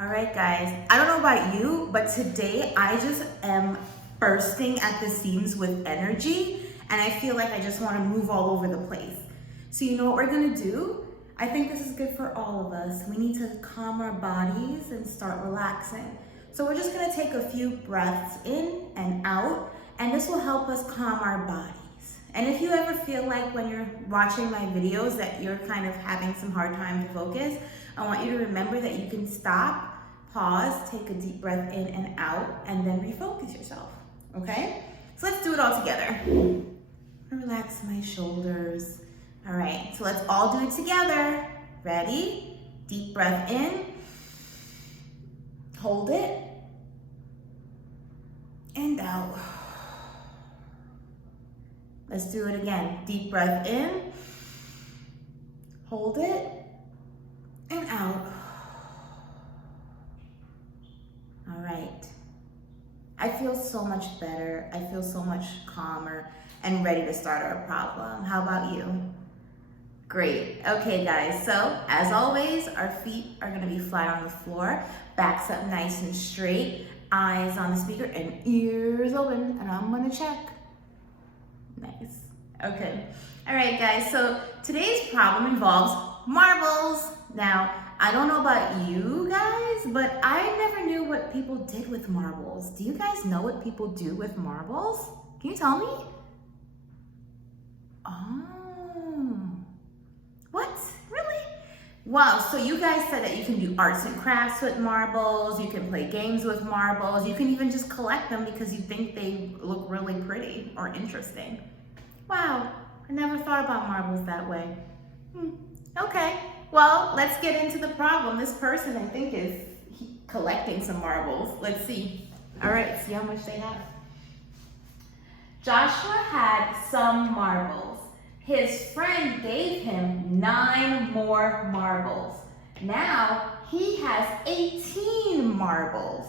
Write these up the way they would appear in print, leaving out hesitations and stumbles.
All right, guys, I don't know about you, but today I just am bursting at the seams with energy, and I feel like I just want to move all over the place. So you know what we're gonna do? I think this is good for all of us. We need to calm our bodies and start relaxing. So we're just gonna take a few breaths in and out, and this will help us calm our bodies. And if you ever feel like when you're watching my videos that you're kind of having some hard time to focus, I want you to remember that you can stop, pause, take a deep breath in and out, and then refocus yourself, okay? So let's do it all together. Relax my shoulders. All right, so let's all do it together. Ready? Deep breath in. Hold it. And out. Let's do it again. Deep breath in. Hold it. And out. All right. I feel so much better. I feel so much calmer and ready to start our problem. How about you? Great. Okay, guys. So, as always, our feet are going to be flat on the floor, backs up nice and straight, eyes on the speaker, and ears open. And I'm going to check. Nice. Okay. All right, guys. So, today's problem involves marbles. Now, I don't know about you guys, but I never knew what people did with marbles. Do you guys know what people do with marbles? Can you tell me? Oh. What? Really? Wow, so you guys said that you can do arts and crafts with marbles, you can play games with marbles, you can even just collect them because you think they look really pretty or interesting. Wow, I never thought about marbles that way. Okay, well, let's get into the problem. This person, I think, is collecting some marbles. Let's see. All right, see how much they have. Joshua had some marbles. His friend gave him 9 more marbles. Now he has 18 marbles.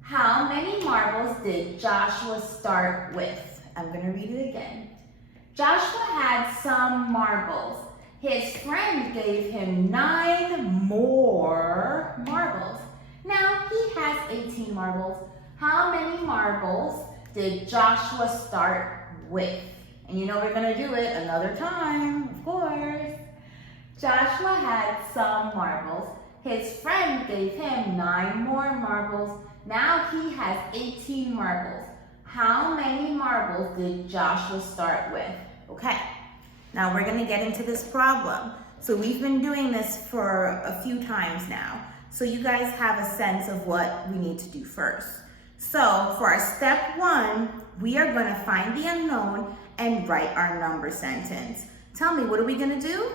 How many marbles did Joshua start with? I'm gonna read it again. Joshua had some marbles. His friend gave him 9 more marbles. Now he has 18 marbles. How many marbles did Joshua start with? And you know we're gonna do it another time, of course. Joshua had some marbles. His friend gave him 9 more marbles. Now he has 18 marbles. How many marbles did Joshua start with? Okay, now we're gonna get into this problem. So we've been doing this for a few times now. So you guys have a sense of what we need to do first. So for our step 1, we are gonna find the unknown and write our number sentence. Tell me, what are we gonna do?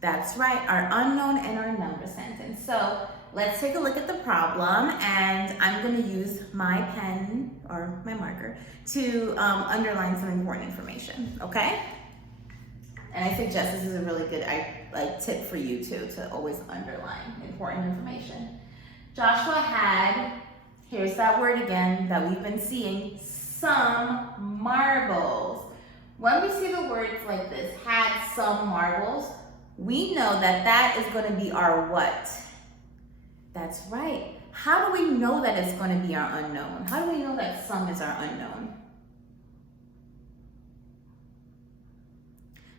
That's right, our unknown and our number sentence. So let's take a look at the problem, and I'm gonna use my pen or my marker to underline some important information, okay? And I suggest this is a really good tip for you too, to always underline important information. Joshua had, here's that word again that we've been seeing, some marbles. When we see the words like this, had some marbles, we know that that is going to be our what? That's right. How do we know that it's going to be our unknown? How do we know that some is our unknown?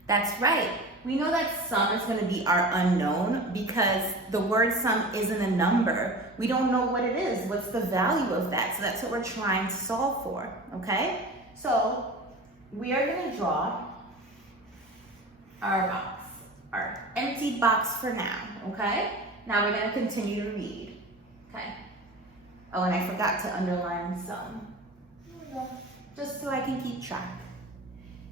That's right. We know that some is going to be our unknown because the word some isn't a number. We don't know what it is. What's the value of that? So that's what we're trying to solve for, okay? So we are going to draw our box, our empty box for now, okay? Now we're going to continue to read, okay? Oh, and I forgot to underline some, just so I can keep track.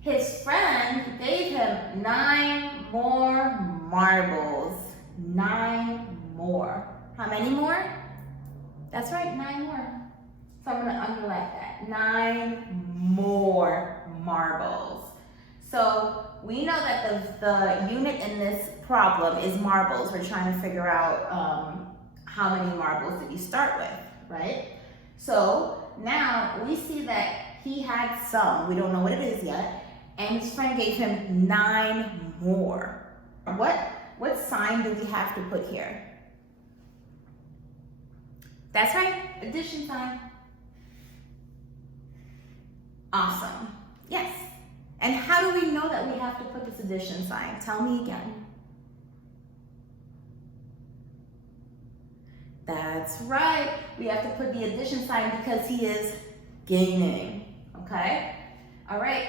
His friend gave him 9 more marbles. 9 more. How many more? That's right, 9 more. So I'm going to underline that. 9 more marbles. So we know that the unit in this problem is marbles. We're trying to figure out how many marbles did you start with, right? So now we see that he had some. We don't know what it is yet. And his friend gave him 9 more. What? what sign do we have to put here? That's right, addition sign. Awesome, yes. And how do we know that we have to put this addition sign? Tell me again. That's right, we have to put the addition sign because he is gaining, okay? All right,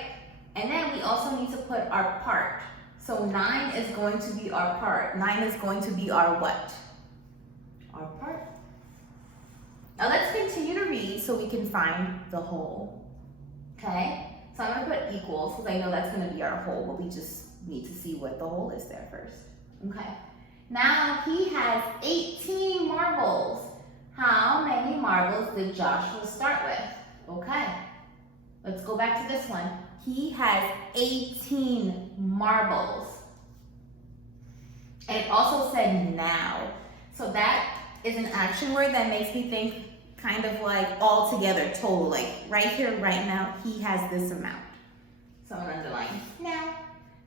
and then we also need to put our part. So 9 is going to be our part. 9 is going to be our what? Our part. Now let's continue to read so we can find the whole, okay? So I'm gonna put equals because I know that's gonna be our whole, but we just need to see what the whole is there first, okay? Now he has 18 marbles. How many marbles did Joshua start with? Okay, let's go back to this one. He has 18 marbles. And it also said now. So that is an action word that makes me think kind of like all together, total, like right here, right now, he has this amount. So I'm gonna underline now.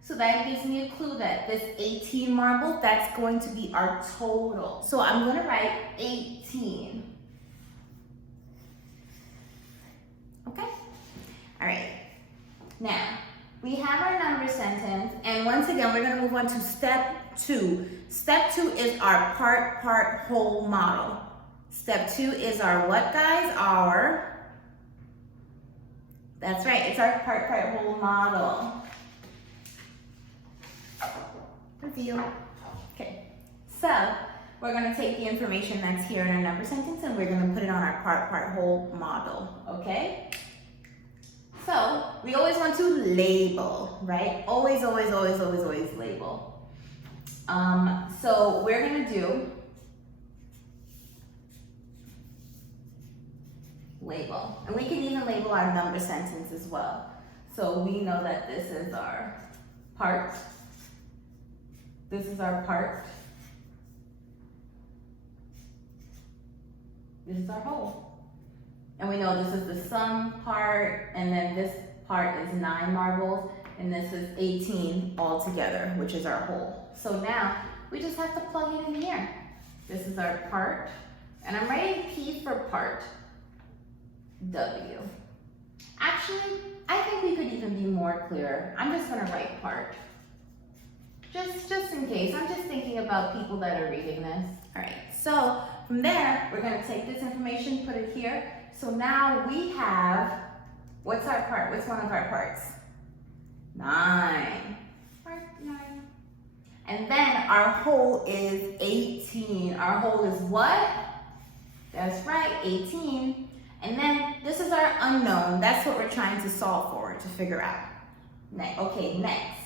So that gives me a clue that this 18 marbles, that's going to be our total. So I'm gonna write 18. Okay? All right. Now, we have our number sentence, and once again, we're gonna move on to step 2. Step 2 is our part, whole model. Step 2 is our what, guys? That's right, it's our part, whole model. Reveal. Okay, so we're gonna take the information that's here in our number sentence and we're gonna put it on our part, whole model, okay? So we always want to label, right? Always label. So we're gonna do label. And we can even label our number sentence as well. So we know that this is our part. This is our part. This is our whole. And we know this is the sum part, and then this part is 9 marbles, and this is 18 altogether, which is our whole. So now we just have to plug it in here. This is our part, and I'm writing P for part, W. Actually, I think we could even be more clear. I'm just gonna write part. Just in case, I'm just thinking about people that are reading this. All right, so from there, we're gonna take this information, put it here. So now we have, what's our part? What's one of our parts? 9. Part 9. And then our whole is 18. Our whole is what? That's right, 18. And then this is our unknown. That's what we're trying to solve for, to figure out. Okay, next.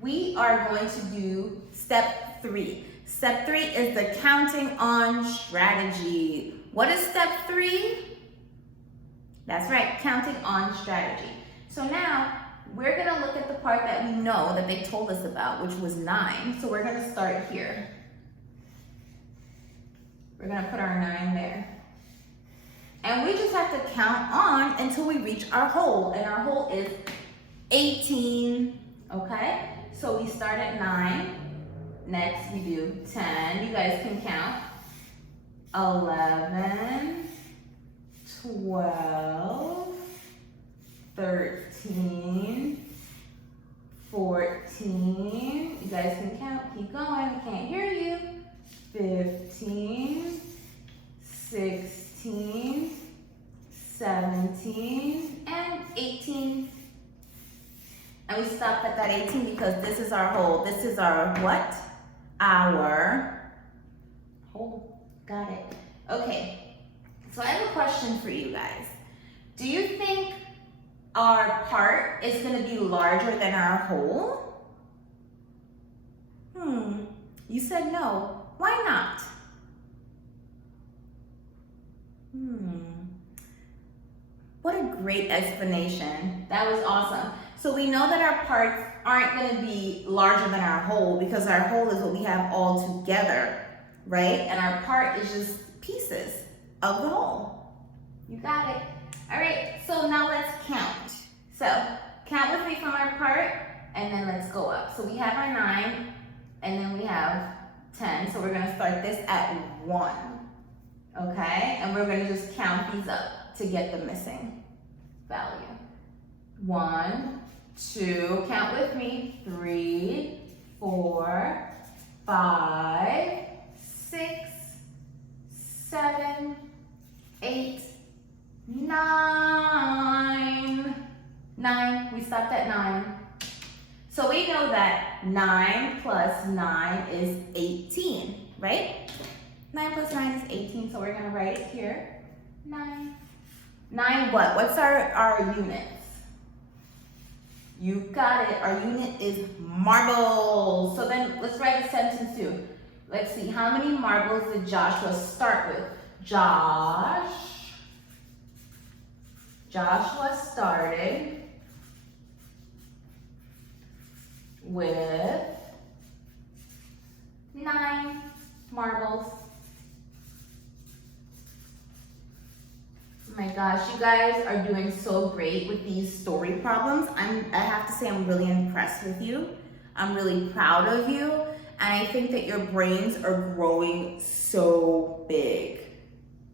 We are going to do step 3. Step 3 is the counting on strategy. What is step 3? That's right, counting on strategy. So now we're gonna look at the part that we know that they told us about, which was 9. So we're gonna start here. We're gonna put our 9 there. And we just have to count on until we reach our whole, and our whole is 18, okay? So we start at 9, next we do 10, you guys can count, 11, 12, 13, 14, you guys can count, keep going, I can't hear you, 15, 16, 17, and 18. And we stopped at that 18 because this is our whole. This is our what? Our whole. Got it. Okay. So I have a question for you guys. Do you think our part is going to be larger than our whole? You said no. Why not? What a great explanation. That was awesome. So we know that our parts aren't going to be larger than our whole because our whole is what we have all together, right? And our part is just pieces of the whole. You got it. All right, so now let's count. So count with me from our part, and then let's go up. So we have our 9, and then we have 10. So we're gonna start this at 1, okay? And we're gonna just count these up to get the missing value. 1, 2, count with me, 3, 4, 5, 6, 7, 8, 9. 9, we stopped at 9. So we know that 9 plus 9 is 18, right? 9 plus 9 is 18, so we're gonna write it here. 9. 9 what? What's our units? You got it, our unit is marbles. So then let's write a sentence too. Let's see, how many marbles did Joshua start with? Joshua started with 9 marbles. Oh my gosh, you guys are doing so great with these story problems. I have to say I'm really impressed with you. I'm really proud of you. And I think that your brains are growing so big,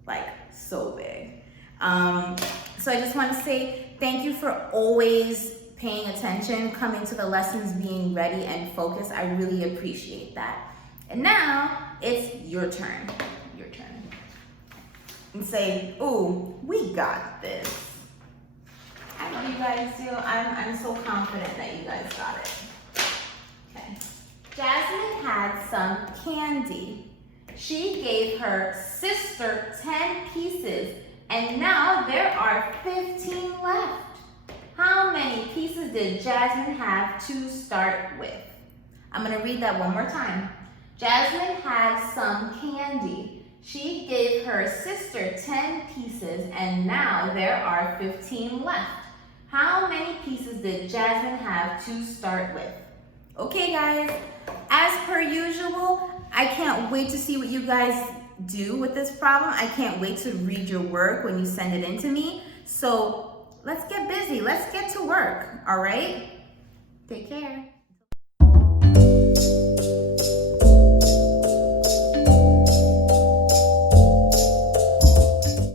like so big. So I just want to say thank you for always paying attention, coming to the lessons, being ready and focused. I really appreciate that. And now it's your turn. Your turn. And say, ooh, we got this. I know you guys do. I'm so confident that you guys got it. Okay. Jasmine had some candy. She gave her sister 10 pieces, and now there are 15 left. How many pieces did Jasmine have to start with? I'm gonna read that one more time. Jasmine had some candy. She gave her sister 10 pieces, and now there are 15 left. How many pieces did Jasmine have to start with? Okay guys, as per usual, I can't wait to see what you guys do with this problem. I can't wait to read your work when you send it in to me. So let's get busy, let's get to work, all right? Take care.